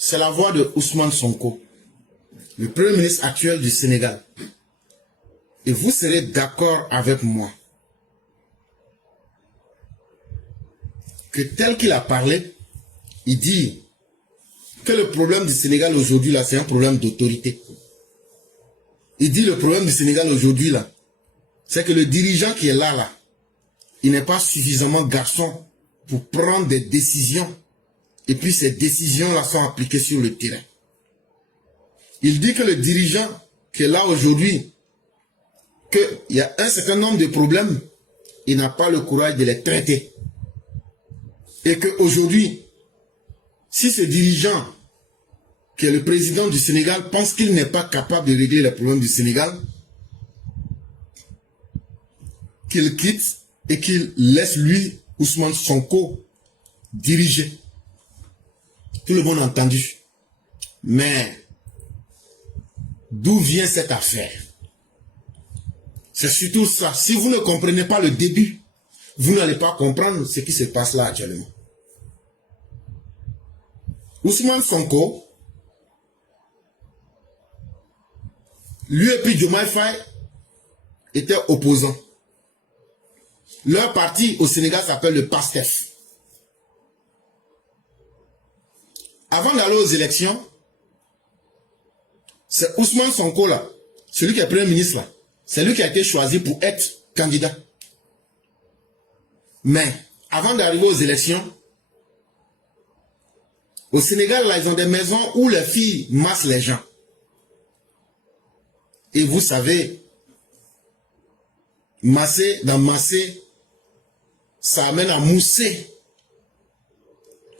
C'est la voix de Ousmane Sonko, le Premier ministre actuel du Sénégal. Et vous serez d'accord avec moi que tel qu'il a parlé, il dit que le problème du Sénégal aujourd'hui, là, c'est un problème d'autorité. Il dit le problème du Sénégal aujourd'hui, là, c'est que le dirigeant qui est là, il n'est pas suffisamment garçon pour prendre des décisions. Et puis ces décisions-là sont appliquées sur le terrain. Il dit que le dirigeant qui est là aujourd'hui, qu'il y a un certain nombre de problèmes, il n'a pas le courage de les traiter. Et qu'aujourd'hui, si ce dirigeant, qui est le président du Sénégal, pense qu'il n'est pas capable de régler les problèmes du Sénégal, qu'il quitte et qu'il laisse lui, Ousmane Sonko, diriger. Tout le monde a entendu. Mais d'où vient cette affaire? C'est surtout ça. Si vous ne comprenez pas le début, vous n'allez pas comprendre ce qui se passe là actuellement. Ousmane Sonko, lui et puis Diomaye Faye étaient opposants. Leur parti au Sénégal s'appelle le PASTEF. Avant d'aller aux élections, c'est Ousmane Sonko là, celui qui est Premier ministre là, c'est lui qui a été choisi pour être candidat. Mais avant d'arriver aux élections, au Sénégal là, ils ont des maisons où les filles massent les gens. Et vous savez, masser, ça amène à mousser.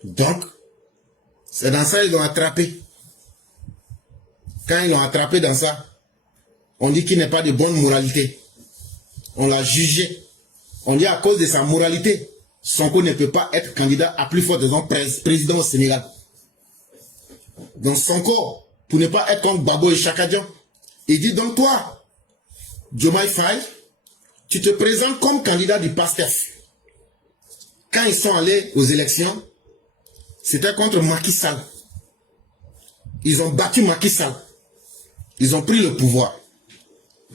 Donc, c'est dans ça qu'ils l'ont attrapé. Quand ils l'ont attrapé dans ça, on dit qu'il n'est pas de bonne moralité. On l'a jugé. On dit à cause de sa moralité, Sonko ne peut pas être candidat à plus forte raison président au Sénégal. Donc Sonko, pour ne pas être comme Babo et Chakadian, il dit donc toi, Diomaye Faye, tu te présentes comme candidat du PASTEF. Quand ils sont allés aux élections, c'était contre Macky Sall. Ils ont battu Macky Sall. Ils ont pris le pouvoir.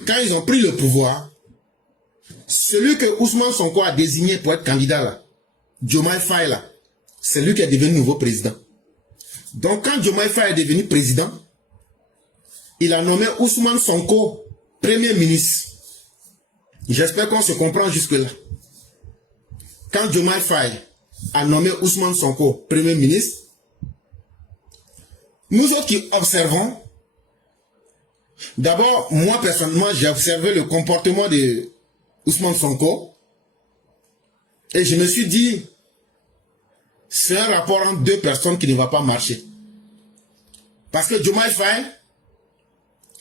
Quand ils ont pris le pouvoir, celui que Ousmane Sonko a désigné pour être candidat là, Diomaye Faye là, c'est lui qui est devenu nouveau président. Donc quand Diomaye Faye est devenu président, il a nommé Ousmane Sonko Premier ministre. J'espère qu'on se comprend jusque-là. Quand Diomaye Faye a nommé Ousmane Sonko Premier ministre, nous autres qui observons, d'abord, moi personnellement, j'ai observé le comportement de Ousmane Sonko et je me suis dit, c'est un rapport entre deux personnes qui ne va pas marcher. Parce que Diomaye Faye,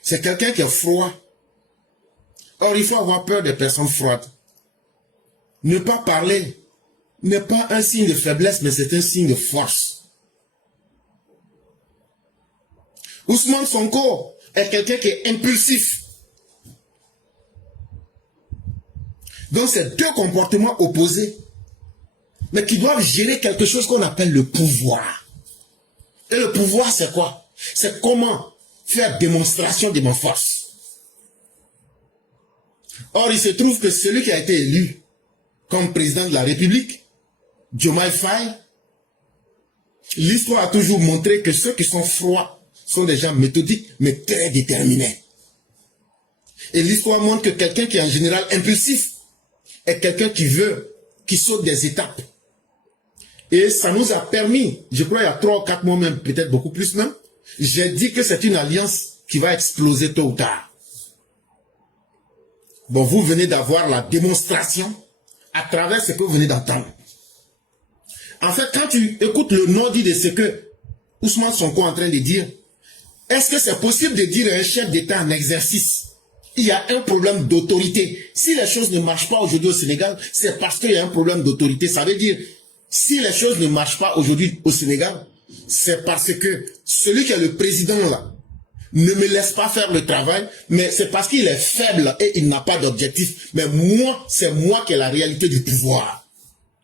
c'est quelqu'un qui est froid. Or, il faut avoir peur des personnes froides. Ne pas parler n'est pas un signe de faiblesse, mais c'est un signe de force. Ousmane Sonko est quelqu'un qui est impulsif. Donc, c'est deux comportements opposés, mais qui doivent gérer quelque chose qu'on appelle le pouvoir. Et le pouvoir, c'est quoi? C'est comment faire démonstration de ma force. Or, il se trouve que celui qui a été élu comme président de la République, Diomaye Faye, l'histoire a toujours montré que ceux qui sont froids sont des gens méthodiques, mais très déterminés. Et l'histoire montre que quelqu'un qui est en général impulsif est quelqu'un qui saute des étapes. Et ça nous a permis, je crois il y a 3 ou 4 mois même, peut-être beaucoup plus même, j'ai dit que c'est une alliance qui va exploser tôt ou tard. Bon, vous venez d'avoir la démonstration à travers ce que vous venez d'entendre. En fait, quand tu écoutes le non-dit de ce que Ousmane Sonko est en train de dire, est-ce que c'est possible de dire à un chef d'État en exercice, il y a un problème d'autorité? Si les choses ne marchent pas aujourd'hui au Sénégal, c'est parce qu'il y a un problème d'autorité. Ça veut dire, si les choses ne marchent pas aujourd'hui au Sénégal, c'est parce que celui qui est le président là, ne me laisse pas faire le travail, mais c'est parce qu'il est faible et il n'a pas d'objectif. Mais moi, c'est moi qui ai la réalité du pouvoir.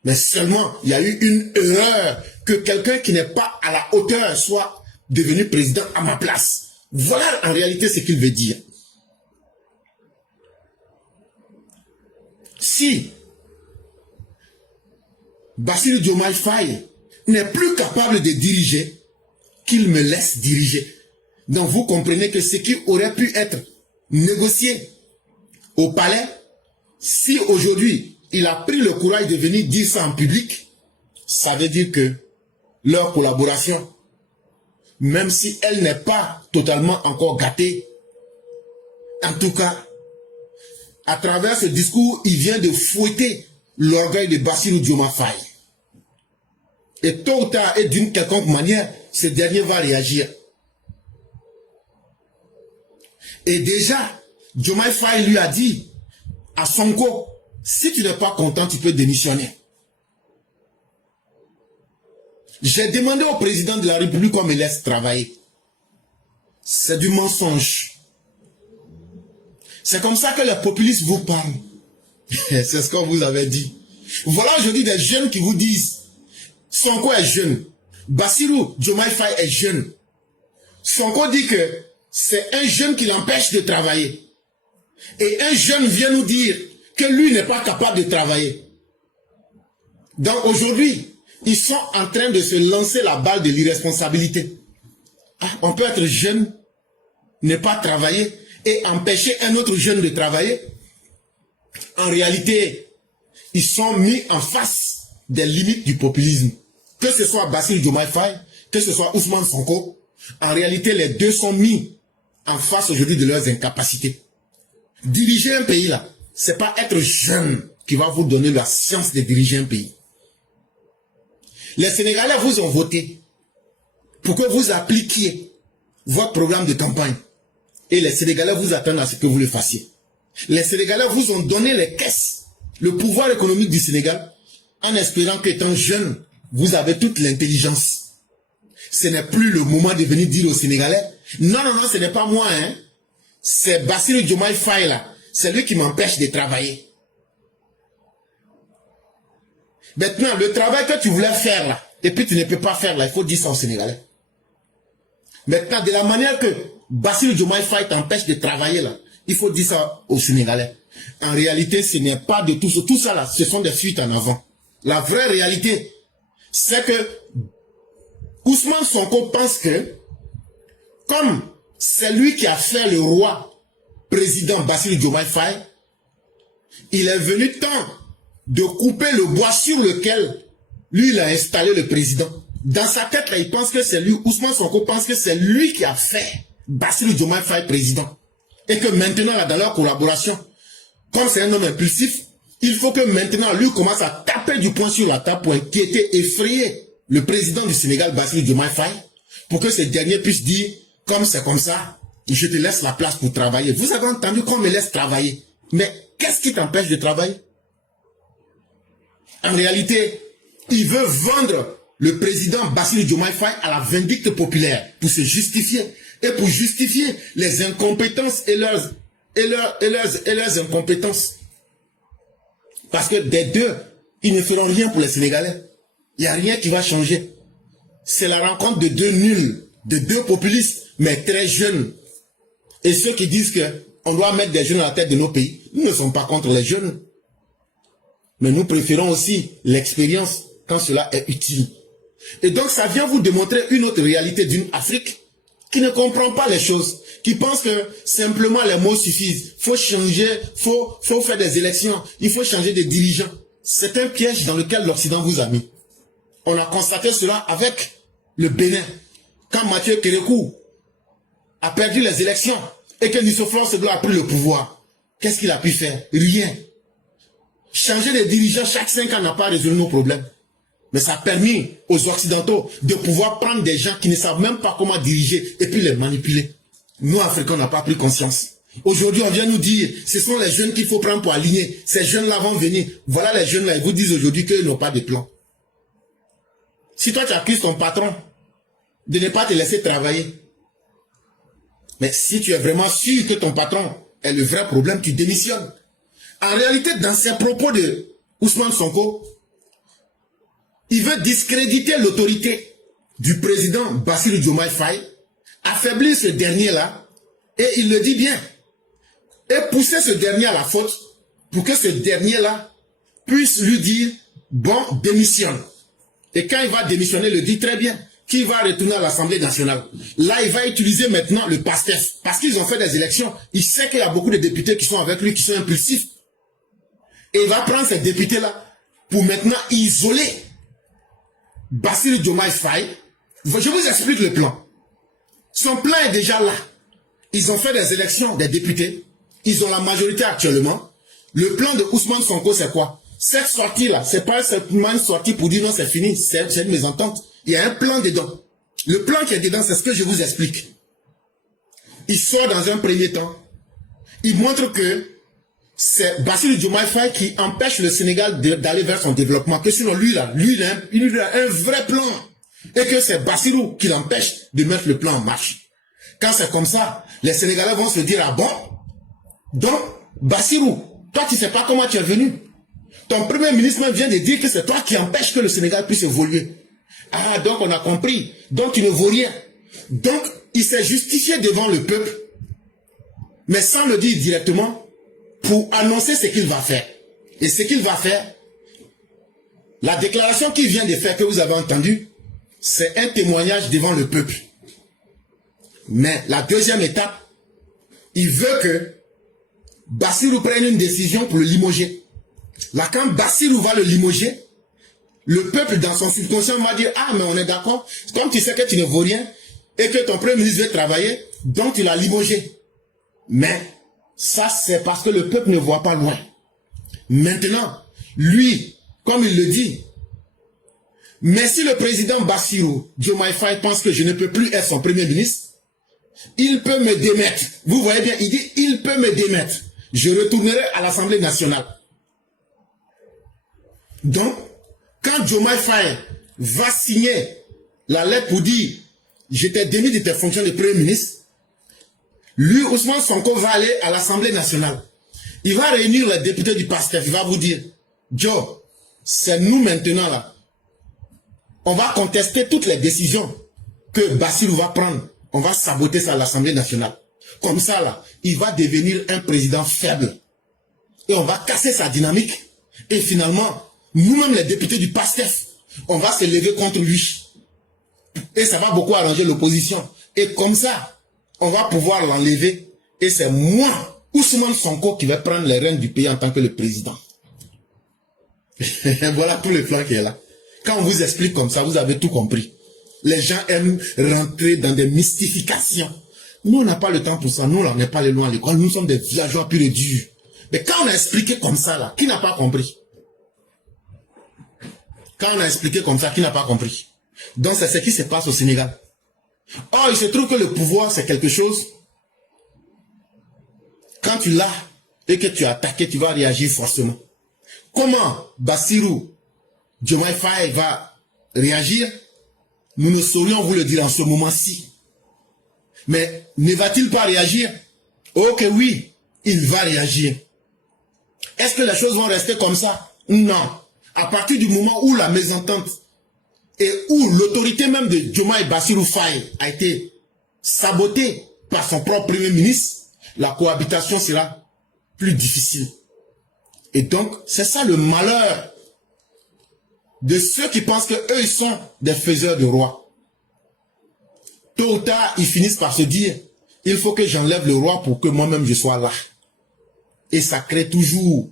Mais seulement, il y a eu une erreur, que quelqu'un qui n'est pas à la hauteur soit devenu président à ma place. Voilà en réalité ce qu'il veut dire. Si Bassirou Diomaye Faye n'est plus capable de diriger, qu'il me laisse diriger. Donc vous comprenez que ce qui aurait pu être négocié au palais, si aujourd'hui il a pris le courage de venir dire ça en public, ça veut dire que leur collaboration, même si elle n'est pas totalement encore gâtée, en tout cas, à travers ce discours, il vient de fouetter l'orgueil de Bassirou Diomaye Faye. Et tôt ou tard, et d'une quelconque manière, ce dernier va réagir. Et déjà, Diomaye Faye lui a dit à Sonko, si tu n'es pas content, tu peux démissionner. J'ai demandé au président de la République qu'on me laisse travailler. C'est du mensonge. C'est comme ça que les populistes vous parlent. C'est ce qu'on vous avait dit. Voilà aujourd'hui des jeunes qui vous disent, Sonko est jeune, Bassirou Diomaye Faye est jeune. Sonko dit que c'est un jeune qui l'empêche de travailler. Et un jeune vient nous dire que lui n'est pas capable de travailler. Donc aujourd'hui, ils sont en train de se lancer la balle de l'irresponsabilité. Ah, on peut être jeune, ne pas travailler et empêcher un autre jeune de travailler. En réalité, ils sont mis en face des limites du populisme. Que ce soit Bassirou Diomaye Faye, que ce soit Ousmane Sonko, en réalité, les deux sont mis en face aujourd'hui de leurs incapacités. Diriger un pays là, c'est pas être jeune qui va vous donner la science de diriger un pays. Les Sénégalais vous ont voté pour que vous appliquiez votre programme de campagne. Et les Sénégalais vous attendent à ce que vous le fassiez. Les Sénégalais vous ont donné les caisses, le pouvoir économique du Sénégal, en espérant qu'étant jeune, vous avez toute l'intelligence. Ce n'est plus le moment de venir dire aux Sénégalais, non, non, non, ce n'est pas moi, hein. C'est Bassirou Diomaye Faye là. C'est lui qui m'empêche de travailler. Maintenant, le travail que tu voulais faire là, et puis tu ne peux pas faire là, il faut dire ça aux Sénégalais. Maintenant, de la manière que Bassirou Diomaye Faye t'empêche de travailler là, il faut dire ça aux Sénégalais. En réalité, ce n'est pas de tout ça. Tout ça là, ce sont des fuites en avant. La vraie réalité, c'est que Ousmane Sonko pense que, comme c'est lui qui a fait le roi président Bassirou Diomaye Faye, il est venu temps de couper le bois sur lequel lui il a installé le président. Dans sa tête là, il pense que c'est lui, Ousmane Sonko pense que c'est lui qui a fait Bassirou Diomaye Faye président. Et que maintenant là, dans leur collaboration, comme c'est un homme impulsif, il faut que maintenant lui commence à taper du poing sur la table pour inquiéter, effrayer le président du Sénégal, Bassirou Diomaye Faye, pour que ce dernier puisse dire, comme c'est comme ça, je te laisse la place pour travailler. Vous avez entendu qu'on me laisse travailler. Mais qu'est-ce qui t'empêche de travailler? En réalité, il veut vendre le président Bassirou Diomaye Faye à la vindicte populaire pour se justifier. Et pour justifier les incompétences et leurs incompétences. Parce que des deux, ils ne feront rien pour les Sénégalais. Il n'y a rien qui va changer. C'est la rencontre de deux nuls, de deux populistes, mais très jeunes. Et ceux qui disent qu'on doit mettre des jeunes à la tête de nos pays, nous ne sommes pas contre les jeunes. Mais nous préférons aussi l'expérience quand cela est utile. Et donc ça vient vous démontrer une autre réalité d'une Afrique qui ne comprend pas les choses, qui pense que simplement les mots suffisent. Il faut changer, faut faire des élections, il faut changer de dirigeants. C'est un piège dans lequel l'Occident vous a mis. On a constaté cela avec le Bénin. Quand Mathieu Kérékou a perdu les élections et que Nissoflo Seglo a pris le pouvoir, qu'est-ce qu'il a pu faire? Rien. Changer de dirigeants chaque 5 ans n'a pas résolu nos problèmes. Mais ça a permis aux Occidentaux de pouvoir prendre des gens qui ne savent même pas comment diriger et puis les manipuler. Nous, Africains, on n'a pas pris conscience. Aujourd'hui, on vient nous dire, ce sont les jeunes qu'il faut prendre pour aligner. Ces jeunes-là vont venir. Voilà les jeunes-là, ils vous disent aujourd'hui qu'ils n'ont pas de plan. Si toi, tu accuses ton patron de ne pas te laisser travailler, mais si tu es vraiment sûr que ton patron est le vrai problème, tu démissionnes. En réalité, dans ces propos de Ousmane Sonko, il veut discréditer l'autorité du président Bassirou Diomaye Faye, affaiblir ce dernier-là, et il le dit bien, et pousser ce dernier à la faute pour que ce dernier-là puisse lui dire, bon, démissionne. Et quand il va démissionner, il le dit très bien, qu'il va retourner à l'Assemblée nationale. Là, il va utiliser maintenant le PASTEF, parce qu'ils ont fait des élections. Il sait qu'il y a beaucoup de députés qui sont avec lui, qui sont impulsifs. Et il va prendre ces députés-là pour maintenant isoler Bassirou Diomaye Faye. Je vous explique le plan. Son plan est déjà là. Ils ont fait des élections des députés. Ils ont la majorité actuellement. Le plan de Ousmane Sonko, c'est quoi? Cette sortie-là, c'est pas simplement une sortie pour dire non, c'est fini. C'est une mésentente. Il y a un plan dedans. Le plan qui est dedans, c'est ce que je vous explique. Il sort dans un premier temps. Il montre que c'est Bassirou Diomaye Faye qui empêche le Sénégal d'aller vers son développement. Que sinon, lui, il a un vrai plan. Et que c'est Bassirou qui l'empêche de mettre le plan en marche. Quand c'est comme ça, les Sénégalais vont se dire, ah bon? Donc, Bassirou, toi, tu sais pas comment tu es venu. Ton premier ministre même vient de dire que c'est toi qui empêches que le Sénégal puisse évoluer. Ah, donc on a compris. Donc tu ne vaux rien. Donc, il s'est justifié devant le peuple, mais sans le dire directement, pour annoncer ce qu'il va faire. Et ce qu'il va faire, la déclaration qu'il vient de faire, que vous avez entendue, c'est un témoignage devant le peuple. Mais la deuxième étape, il veut que Bassirou prenne une décision pour le limoger. Là, quand Bassirou va le limoger, le peuple dans son subconscient va dire, ah, mais on est d'accord, comme tu sais que tu ne vaux rien, et que ton premier ministre veut travailler, donc tu l'as limogé. Mais, ça c'est parce que le peuple ne voit pas loin. Maintenant, lui, comme il le dit, mais si le président Bassirou Diomaye Faye pense que je ne peux plus être son premier ministre, il peut me démettre. Vous voyez bien, il dit, il peut me démettre. Je retournerai à l'Assemblée nationale. Donc, quand Diomaye Faye va signer la lettre pour dire « Je t'ai démis de tes fonctions de Premier ministre », lui, Ousmane Sonko, va aller à l'Assemblée nationale. Il va réunir les députés du PASTEF. Il va vous dire « Joe, c'est nous maintenant là. On va contester toutes les décisions que Bassirou va prendre. On va saboter ça à l'Assemblée nationale. Comme ça là, il va devenir un président faible. Et on va casser sa dynamique. Et finalement, nous-mêmes les députés du PASTEF, on va se lever contre lui. Et ça va beaucoup arranger l'opposition. Et comme ça, on va pouvoir l'enlever. Et c'est moi, Ousmane Sonko, qui va prendre les rênes du pays en tant que le président. Voilà tout le plan qui est là. Quand on vous explique comme ça, vous avez tout compris. Les gens aiment rentrer dans des mystifications. Nous, on n'a pas le temps pour ça. Nous, on n'est pas les loin à l'école. Nous sommes des villageois purs et durs. Mais quand on a expliqué comme ça, là, qui n'a pas compris? Quand on a expliqué comme ça, qui n'a pas compris? Donc, c'est ce qui se passe au Sénégal. Or, il se trouve que le pouvoir, c'est quelque chose. Quand tu l'as et que tu as attaqué, tu vas réagir forcément. Comment Bassirou Diomaye Faye va réagir? Nous ne saurions vous le dire en ce moment-ci. Mais ne va-t-il pas réagir? Oh que oui, il va réagir. Est-ce que les choses vont rester comme ça? Non. À partir du moment où la mésentente et où l'autorité même de Diomaye Bassirou Faye a été sabotée par son propre premier ministre, la cohabitation sera plus difficile. Et donc, c'est ça le malheur de ceux qui pensent qu'eux, ils sont des faiseurs de rois. Tôt ou tard, ils finissent par se dire, il faut que j'enlève le roi pour que moi-même je sois là. Et ça crée toujours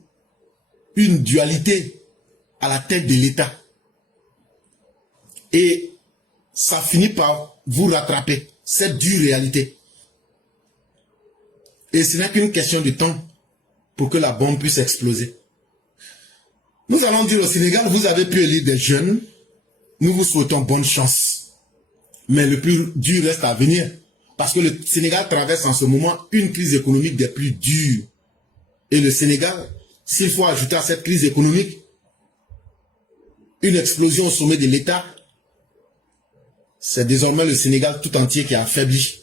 une dualité à la tête de l'État. Et ça finit par vous rattraper, cette dure réalité. Et ce n'est qu'une question de temps pour que la bombe puisse exploser. Nous allons dire au Sénégal, vous avez pu élire des jeunes, nous vous souhaitons bonne chance. Mais le plus dur reste à venir, parce que le Sénégal traverse en ce moment une crise économique des plus dures. Et le Sénégal, s'il faut ajouter à cette crise économique une explosion au sommet de l'État, c'est désormais le Sénégal tout entier qui a affaibli.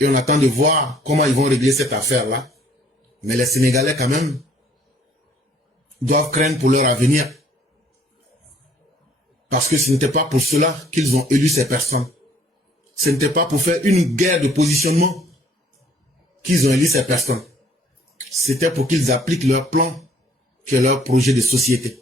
Et on attend de voir comment ils vont régler cette affaire-là. Mais les Sénégalais, quand même, doivent craindre pour leur avenir. Parce que ce n'était pas pour cela qu'ils ont élu ces personnes. Ce n'était pas pour faire une guerre de positionnement qu'ils ont élu ces personnes. C'était pour qu'ils appliquent leur plan, qui est leur projet de société.